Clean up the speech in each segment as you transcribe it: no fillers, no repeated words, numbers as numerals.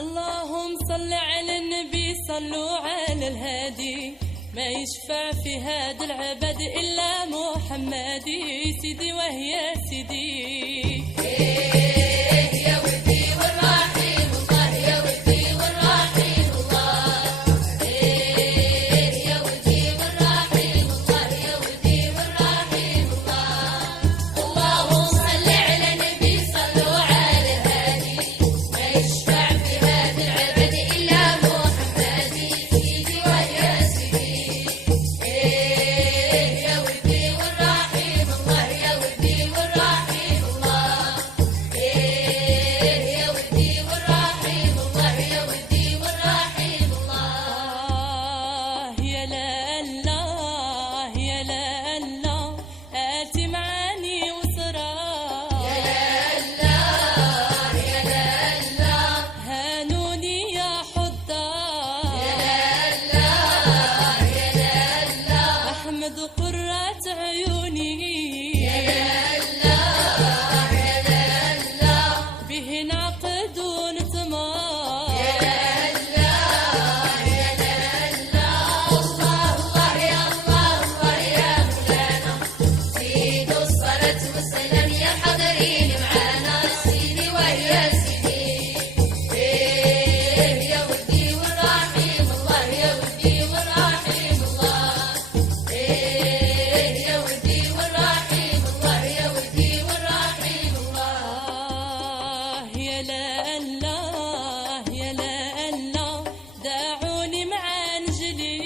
اللهم صل على النبي، صلوا على الهادي، ما يشفع في هذا العبد إلا محمد. سيدي وهي سيدي يا ودي والرحيم الله، يا ودي والرحيم الله، يا ودي والرحيم الله، يا ودي والرحيم الله. اللهم صل على النبي، صلوا على الهادي، ما يشفع في هذا العبد إلا محمد. سيدي ويا سيدي يا ودي والرحيم الله، يا ودي والرحيم الله، يا ودي والرحيم الله، يا ودي والرحيم الله. يا لا الله يا لا الله، آتي معاني وصراح. يا لا الله يا لا الله، هانوني يا حضار. يا لا الله يا لا الله، أحمد قرة عيوني. يا لا الله يا لا الله، به نعقد ونتمار. يا لا الله يا لا الله. الله الله يا الله الله يا مولانا، زيد الصلاة والسلام يا حاضرين معانا. سيدي ويا سيدي يا ودي والرحيم الله، يا ودي والرحيم الله، يا ودي والرحيم الله، يا ودي والرحيم الله. يا لا الله يا لا الله، دعوني مع انجلي.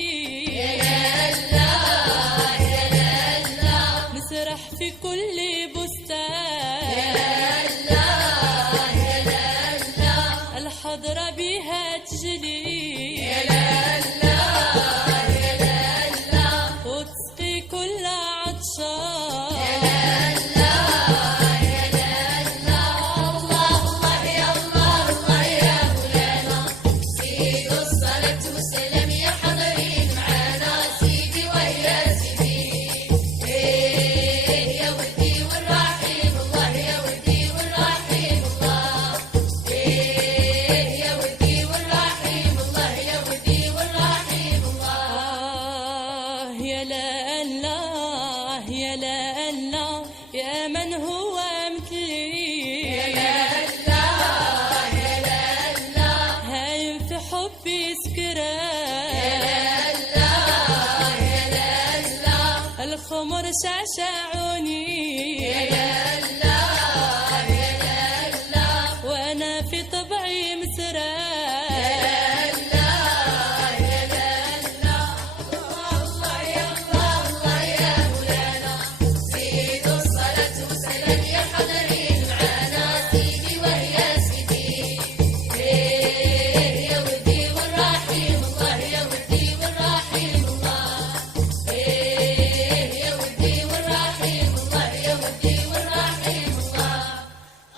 يا لا الله يا لا الله، نسرح في كل بستان. يا لا الله يا لا الله، الحضرة بها تجلي. يا لا الله يا لا الله، وتسقي كل عطشان. يا لا الله يا لا الله. الله الله يا الله الله يا مولانا، زيد الصلاة والسلام يا حاضرين معانا. سيدي ويا سيدي يا ودي والرحيم الله، يا ودي والرحيم الله، يا ودي والرحيم الله، يا ودي والرحيم الله. يا لا الله يا لا الله، يا من هو مثلي. يا لا الله يا لا الله، هايم في حبي سكران. يا لا الله يا لا الله، الخمر شعشعوني. يا لا الله يا لا الله، وانا في طبعي مسران. يا لا الله يا لا الله. الله يا الله الله يا مولانا، زيد الصلاة والسلام يا حاضرين معانا. سيدي ويا سيدي يا ودي والرحيم الله، يا ودي والرحيم الله، يا ودي والرحيم الله، يا ودي والرحيم الله.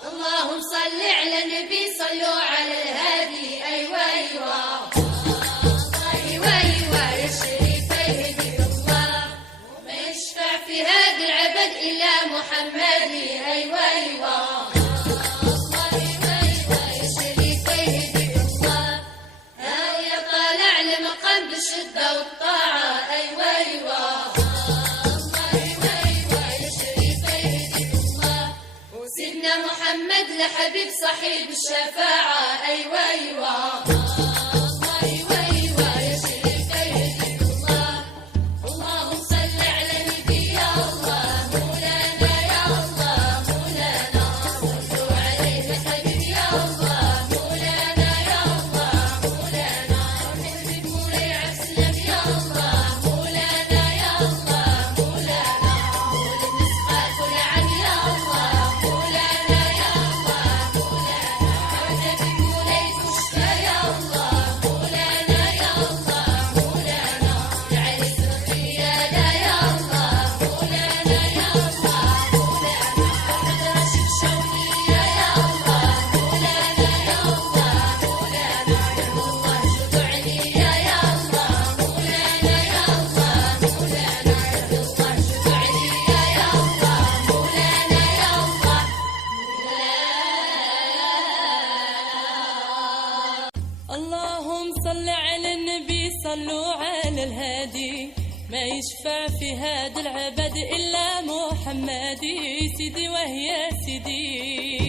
اللهم صل على النبي، صلوا على الهادي. أيوة أيوة أيوة أيوة يا شريف يهديك الله، وما يشفع في هذا العبد إلا محمد. أيوة أيوة أيوة أيوة يا شريف يهديك الله، هاوية طالع لمقام بالشدة والطاعة. أيوة أيوة أيوة أيوة يا شريف يهديك الله، وسيدنا محمد لحبيب صحيب الشفاعة. أيوة أيوة أيوة أيوة يا شريف يهديك الله. اللهم صل على النبي يا الله، مولانا يا الله مولانا، صلوا عليه يا حبيب يا الله، مولانا يا الله مولانا، حبيب مولاي عسلم يا الله، مولانا يا الله مولانا، ولد نسقاك ولعن يا الله، مولانا يا الله مولانا، حبيب مولاي صل على النبي صلوا على الهادي ما يشفع في هاد العبد إلا محمدي سيدي وهي سيدي